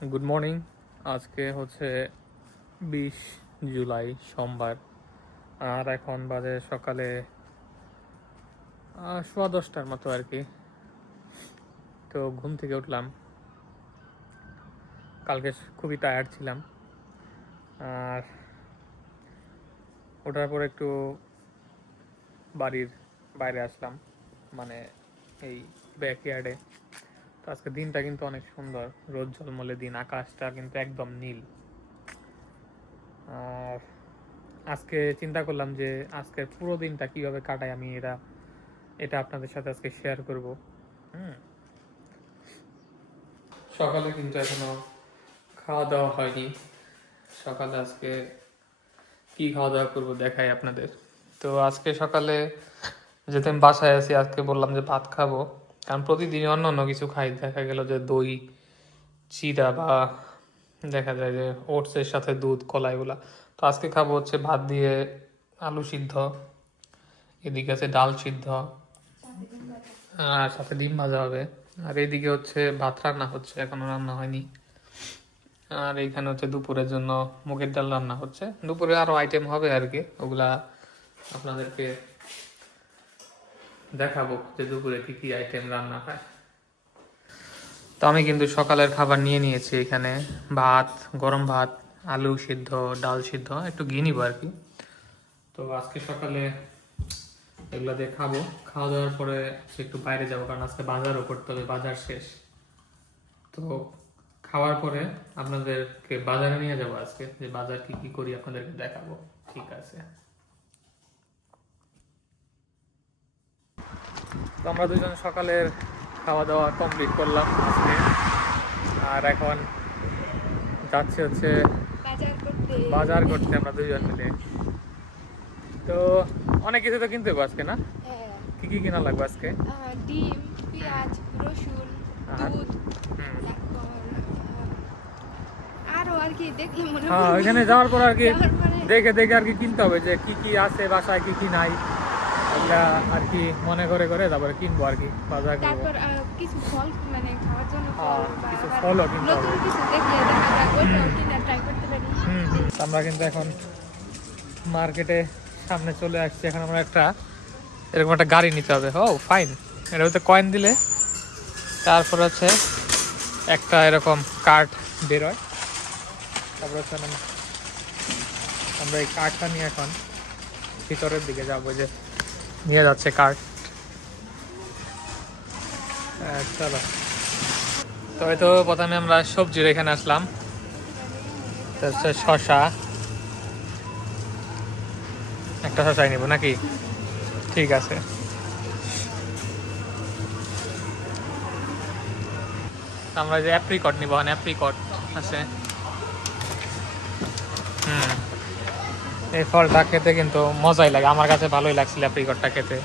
Good morning. আজকে হচ্ছে 20 জুলাই সোমবার, আর এখন বাজে সকালে 10:15টার মতো আর কি। তো ঘুম থেকে উঠলাম, কালকে খুবই টায়ার্ড ছিলাম। আর ওঠার পর একটু বাড়ির বাইরে আসলাম, মানে এই ব্যাকইয়ার্ডে। তো আজকে দিনটা কিন্তু অনেক সুন্দর, রোদ ঝলমলে দিন, আকাশটা কিন্তু একদম নীল। আর আজকে চিন্তা করলাম যে আজকের পুরো দিনটা কিভাবে কাটাই আমি, এটা আপনাদের সাথে আজকে শেয়ার করব। সকালে কিন্তু এখনো খাওয়া দাওয়া হয়নি। সকালে আজকে কি খাওয়া দাওয়া করবো দেখাই আপনাদের। তো আজকে সকালে যেহেতু আমি বাসায় আছি, আজকে বললাম যে ভাত খাবো, কারণ প্রতিদিন অন্য অন্য কিছু খাই। দেখা গেল যে দই, চিড়া, বা দেখা যায় যে ওটসের সাথে দুধ, কলা, এগুলা। তো আজকে খাবো হচ্ছে ভাত দিয়ে আলু সিদ্ধ, এদিকে আছে ডাল সিদ্ধ, আর সাথে ডিম ভাজা হবে। আর এইদিকে হচ্ছে ভাত রান্না হচ্ছে, এখনো রান্না হয়নি। আর এইখানে হচ্ছে দুপুরের জন্য মুগের ডাল রান্না হচ্ছে। দুপুরে আরো আইটেম হবে আর কি, ওগুলা আপনাদেরকে দেখাবো যে দুপুরে কি কি আইটেম রান্না হয়। তো আমি কিন্তু সকালের খাবার নিয়ে নিয়েছি এখানে, ভাত, গরম ভাত, আলু সিদ্ধ, ডাল সিদ্ধ, একটু ঘি নিবো আর কি। তো আজকে সকালে এগুলা দিয়ে খাবো। খাওয়া দাওয়ার পরে একটু বাইরে যাবো, কারণ আজকে বাজারও করতে হবে, বাজার শেষ। তো খাওয়ার পরে আপনাদেরকে বাজারে নিয়ে যাবো আজকে, যে বাজার কি কি করি আপনাদেরকে দেখাবো। ঠিক আছে। তো আমরা দুজন সকালের খাওয়া দাওয়া কমপ্লিট করলাম আজকে, আর এখন যাচ্ছি হচ্ছে বাজার করতে আমরা দুজন মিলে। তো অনেক কিছু তো কিনতে হবে আজকে, না? হ্যাঁ, কি কি কিনা লাগবে আজকে? ডিম, পেঁয়াজ, রসুন, আর দুধ, তারপর আরো আর কি দেখলে মনে হ্যাঁ, পড়বে। ওইখানে যাওয়ার পর আর কি যাওয়ার পরে দেখে দেখে আর কি কিনতে হবে, যে কি কি আছে বাসায়, কি কি নাই, ওগুলা আর কি মনে করে করে তারপরে কিনবো আর কি, বাজার করবো। তারপর কিছু ফল, মানে খাওয়ার জন্য ফল বা কিছু আবার ফলও কিনতে হবে। নতুন কিছু দেখলে দেখা যায় ওইটাও কিনা ট্রাই করতে পারি। আমরা কিন্তু এখন মার্কেটে সামনে চলে আসছি। এখন আমরা এরকম একটা গাড়ি নিতে হবে। ও ফাইন, এটা হচ্ছে কয়েন দিলে তারপর হচ্ছে একটা এরকম কার্ড বেরোয়। তারপর হচ্ছে আমরা এই কার্ডটা নিয়ে এখন ভিতরের দিকে যাবো, যে নিয়ে যাচ্ছে কার্ড। চলো। তবে তো প্রথমে আমরা সবজির এখানে আসলাম। তো হচ্ছে শশা, একটা শশাই নিব নাকি? ঠিক আছে। আমরা যে অ্যাপ্রিকট নিব, অ্যাপ্রিকট আছে। এই ফলটা খেতে কিন্তু মজাই লাগে, আমার কাছে ভালোই লাগছিল অ্যাপ্রিকটটা খেতে।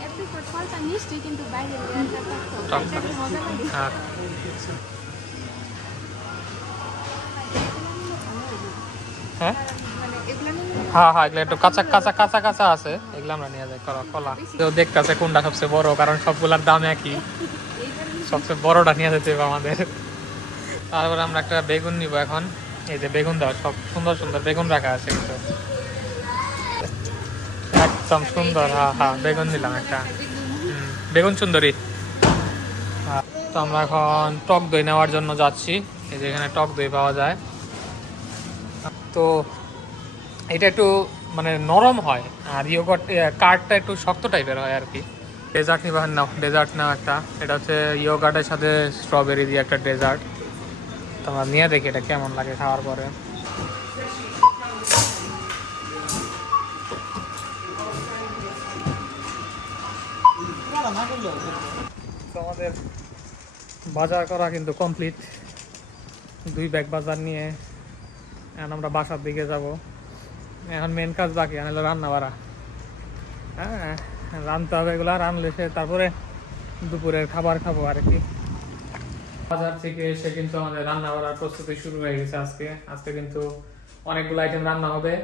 অ্যাপ্রিকট ফলটা মিষ্টি, কিন্তু বাইরে লেয়ারটা টক টক মজা লাগে। হ্যাঁ। হ্যাঁ মানে এগুলো নিলে হ্যাঁ হ্যাঁ, এগুলো একটু কাঁচা কাঁচা কাঁচা কাঁচা আছে, এগুলো আমরা নিয়ে যাই। কলা তো দেখতেছে কোনটা সবচেয়ে বড়, কারণ সবগুলার দাম একই। সবচেয়ে বড়টা নিয়ে যেতে হবে আমাদের। তারপরে আমরা একটা বেগুন নিব এখন। এই যে বেগুন দেওয়া, সব সুন্দর সুন্দর বেগুন রাখা আছে কিন্তু, একদম সুন্দর। হ্যাঁ হ্যাঁ, বেগুন দিলাম একটা। বেগুন সুন্দরী। তো আমরা এখন টক দই নেওয়ার জন্য যাচ্ছি। এই যে এখানে টক দই পাওয়া যায়। তো এটা একটু মানে নরম হয়, আর ইয়োগার্ট কার্ডটা একটু শক্ত টাইপের হয় আর কি। ডেজার্ট নিবা? নাও, ডেজার্ট নাও একটা। এটা হচ্ছে ইয়োগার্টের সাথে স্ট্রবেরি দিয়ে একটা ডেজার্ট। তোমরা নিয়ে দেখি এটা কেমন লাগে খাওয়ার পরে। তো আমাদের বাজার করা কিন্তু কমপ্লিট। 2 ব্যাগ বাজার নিয়ে এখন আমরা বাসার দিকে যাব। এখন মেন কাজ বাকি, হলো রান্না বাড়া। হ্যাঁ, রাঁধতে হবে এগুলা, রান্নলে সে তারপরে দুপুরের খাবার খাবো আর কি। বাজার থেকে এসে কিন্তু আমাদের রান্না বাড়ার প্রস্তুতি শুরু হয়ে গেছে। আজকে কিন্তু অনেকগুলো আইটেম রান্না হবে।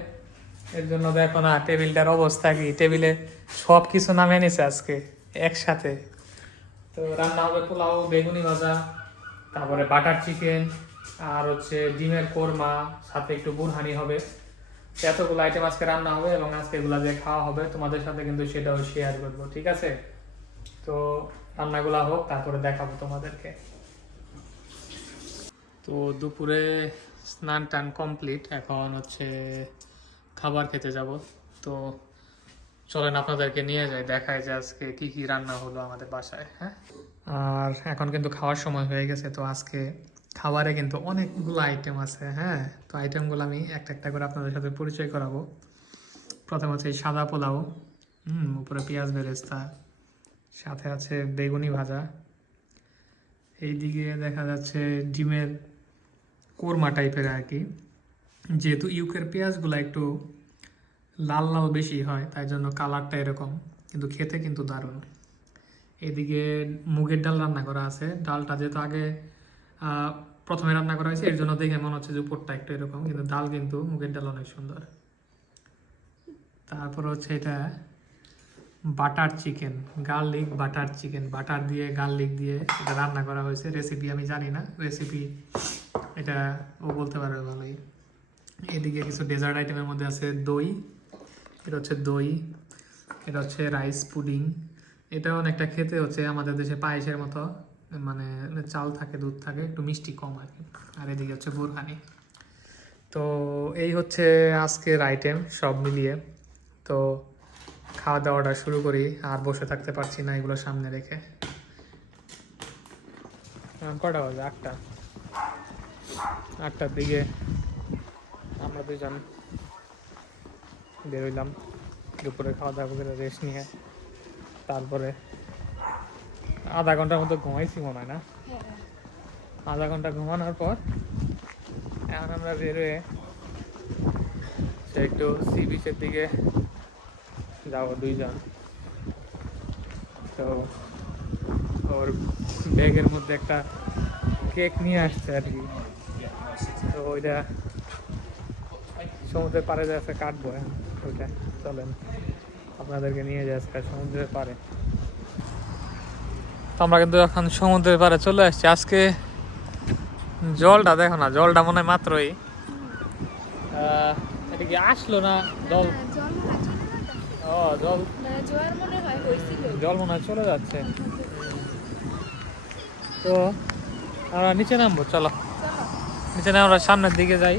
এর জন্য দেখো না টেবিলটার অবস্থা কি, টেবিলে সব কিছু নামিয়ে নিছে আজকে একসাথে। তো রান্না হবে পোলাও, বেগুনি ভাজা, তারপরে বাটার চিকেন, আর হচ্ছে ডিমের কোরমা, সাথে একটু বুরহানি হবে। এতগুলো আইটেম আজকে রান্না হবে এবং আজকে এগুলা যে খাওয়া হবে তোমাদের সাথে কিন্তু সেটাও শেয়ার করবো, ঠিক আছে? তো রান্নাগুলা হোক, তারপরে দেখাবো তোমাদেরকে। তো দুপুরে স্নান টান কমপ্লিট, এখন হচ্ছে খাবার খেতে যাব। তো চলেন আপনাদেরকে নিয়ে যাই, দেখায় যে আজকে কি কি রান্না হলো আমাদের বাসায়। হ্যাঁ, আর এখন কিন্তু খাওয়ার সময় হয়ে গেছে। তো আজকে খাবারে কিন্তু অনেকগুলো আইটেম আছে। হ্যাঁ, তো আইটেমগুলো আমি একটা একটা করে আপনাদের সাথে পরিচয় করাবো। প্রথম হচ্ছে সাদা পোলাও, উপরে পেঁয়াজ বেরেস্তা, সাথে আছে বেগুনি ভাজা, এইদিকে দেখা যাচ্ছে ডিমের কোরমা টাইপের আর কি। যেহেতু ইউকের পেঁয়াজগুলো একটু লাল লাল বেশি হয়, তাই জন্য কালারটা এরকম, কিন্তু খেতে কিন্তু দারুণ। এদিকে মুগের ডাল রান্না করা আছে। ডালটা যেহেতু আগে প্রথমে রান্না করা হয়েছে, এর জন্য দেখে মনে হচ্ছে যে উপরটা একটু এরকম, কিন্তু ডাল কিন্তু মুগের ডাল অনেক সুন্দর। তারপর হচ্ছে এটা butter chicken, garlic butter chicken, butter দিয়ে গার্লিক দিয়ে এটা রান্না করা হয়েছে। রেসিপি আমি জানি না, রেসিপি এটা ও বলতে পারবে ভালোই। এদিকে কিছু ডেজার্ট আইটেমের মধ্যে আছে দই, এটা হচ্ছে দই, এটা হচ্ছে রাইস পুডিং। এটা অনেকটা খেতে হচ্ছে আমাদের দেশে পায়েসের মতো, মানে চাল থাকে, দুধ থাকে, একটু মিষ্টি কম আর কি। আর এদিকে হচ্ছে বুরহানি। তো এই হচ্ছে আজকের আইটেম সব মিলিয়ে। তো খাওয়া দাওয়াটা শুরু করি, আর বসে থাকতে পারছি না এগুলো সামনে রেখে। কটা বাজে? 8টার দিকে আমরা দুজন বেরোইলাম দুপুরে খাওয়া দাওয়া করে রেস্ট নিয়ে। তারপরে আধা ঘন্টার মতো ঘুমাইছি মনে হয় না, আধা ঘন্টা ঘুমানোর পর এখন আমরা বেরোয় সে একটু সি বিচের দিকে যাবো দুইজন। তো ওর ব্যাগের মধ্যে একটা কেক নিয়ে আসছে আর কি। তো ওইটা সমুদ্রের পাড়ে যাচ্ছে কাটবো, ওইটা চলেন আপনাদেরকে নিয়ে যাই আজকে সমুদ্রের পাড়ে। তো আমরা কিন্তু এখন সমুদ্রের পাড়ে চলে আসছি। আজকে জলটা দেখো না, জলটা মনে হয় মাত্রই এটা কি আসলো না জল? ও জল, জল মনে হয় চলে যাচ্ছে। তো আমরা নিচে নামবো, চলো নিচে নামে আমরা সামনের দিকে যাই।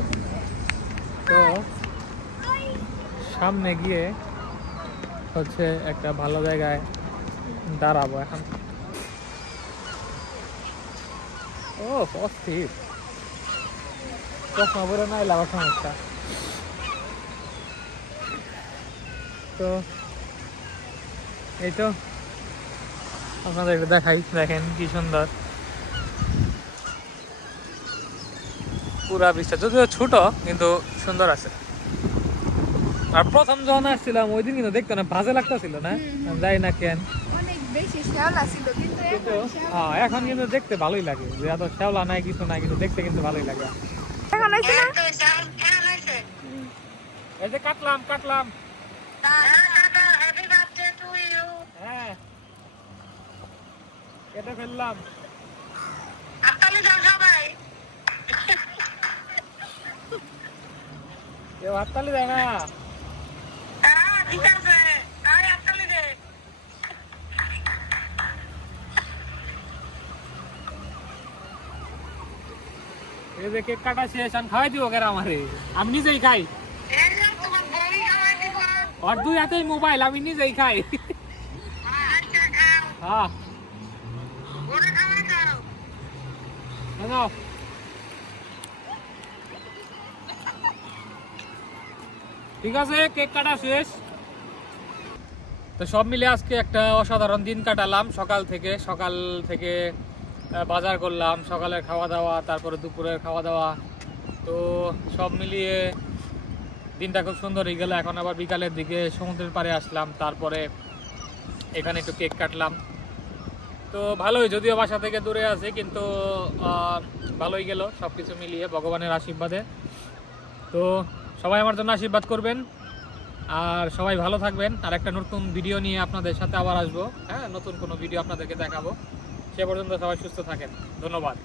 তো সামনে গিয়ে হচ্ছে একটা ভালো জায়গায় দাঁড়াবো এখন। ও অস্থির, চশমা পরে নাই লাগার সমস্যা। তো এই তো আপনাদের একটু দেখাই, দেখেন কি সুন্দর পুরা বৃষ্টি, যদিও ছোট কিন্তু সুন্দর আছে। আর প্রথম যখন আসছিলাম ওই দিন কিন্তু দেখতে না বাজে লাগতেছিল না, যাই না কেন, কিন্তু এখন কিন্তু দেখতে ভালোই লাগে। যে এত শ্যাওলা নাই কিছু নাই, কিন্তু দেখতে কিন্তু ভালোই লাগে। এই যে কাটলাম হ্যাঁ, কেটে ফেললাম। কেউ হাততালি দেয় না। এই যে কেক কাটা শেষ, আমি খাওয়াই দিব কেন আমারে? আমি নিজেই খাই। আর দুই হাতেই মোবাইল, আমি নিজেই খাই। হ্যাঁ ঠিক আছে, কেক কাটা শেষ। তো সব মিলে আজকে একটা অসাধারণ দিন কাটালাম। সকাল থেকে বাজার করলাম, সকালের খাওয়া দাওয়া, তারপরে দুপুরের খাওয়া দাওয়া। তো সব মিলিয়ে দিনটা খুব সুন্দরই গেল। এখন আবার বিকালের দিকে সমুদ্রের পাড়ে আসলাম, তারপরে এখানে একটু কেক কাটলাম। তো ভালোই, যদিও বাসা থেকে দূরে আছে, কিন্তু ভালোই গেল সব কিছু মিলিয়ে ভগবানের আশীর্বাদে। তো সবাই আমার জন্য আশীর্বাদ করবেন, আর সবাই ভালো থাকবেন। আর একটা নতুন ভিডিও নিয়ে আপনাদের সাথে আবার আসবো। হ্যাঁ, নতুন কোনো ভিডিও আপনাদেরকে দেখাবো। সে পর্যন্ত সবাই সুস্থ থাকেন, ধন্যবাদ।